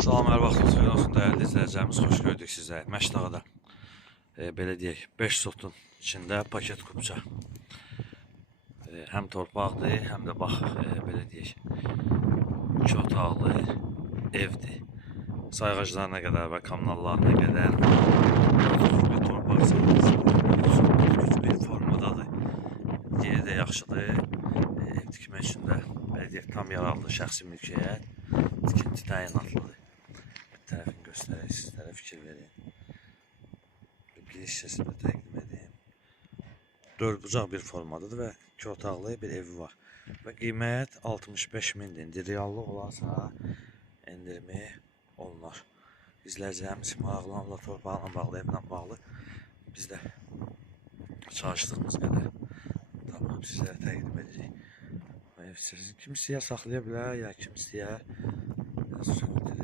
Salam, hər vaxtınız xeyir olsun dəyərli izləyicilərimiz. Xoş gördük sizə. Məşdağada belə deyək, 5 sotun içində paket kupça. Həm torpaqdır, həm də bax belə deyək, 2 otaqlı evdir. Sayğaclarına qədər və kommunallarına qədər bir torpaq sahəsi bir formadadır. Yeri də yaxşıdır. Ev tikmək üçün də belə deyək, tam yararlı şəxsi mülkiyyət, tikinti təyinatlıdır. Tərəfini göstərək, sizlərə fikir verin. Bir hissəsini də təqdim edeyim. 4 bucaq bir formadadır və 2 otaqlı bir evi var. Və qiymət 65 mindir. İndi reallıq olarsa endirimi olunar. İzləyicilərimiz maraqlanırlar torpaqla bağlı, evlə bağlı. Biz də çalışdığımız qədər tapıb sizlərə təqdim edəcəyik. Ev sizin kim istəyər saxlaya bilər, ya kim istəyər söhbət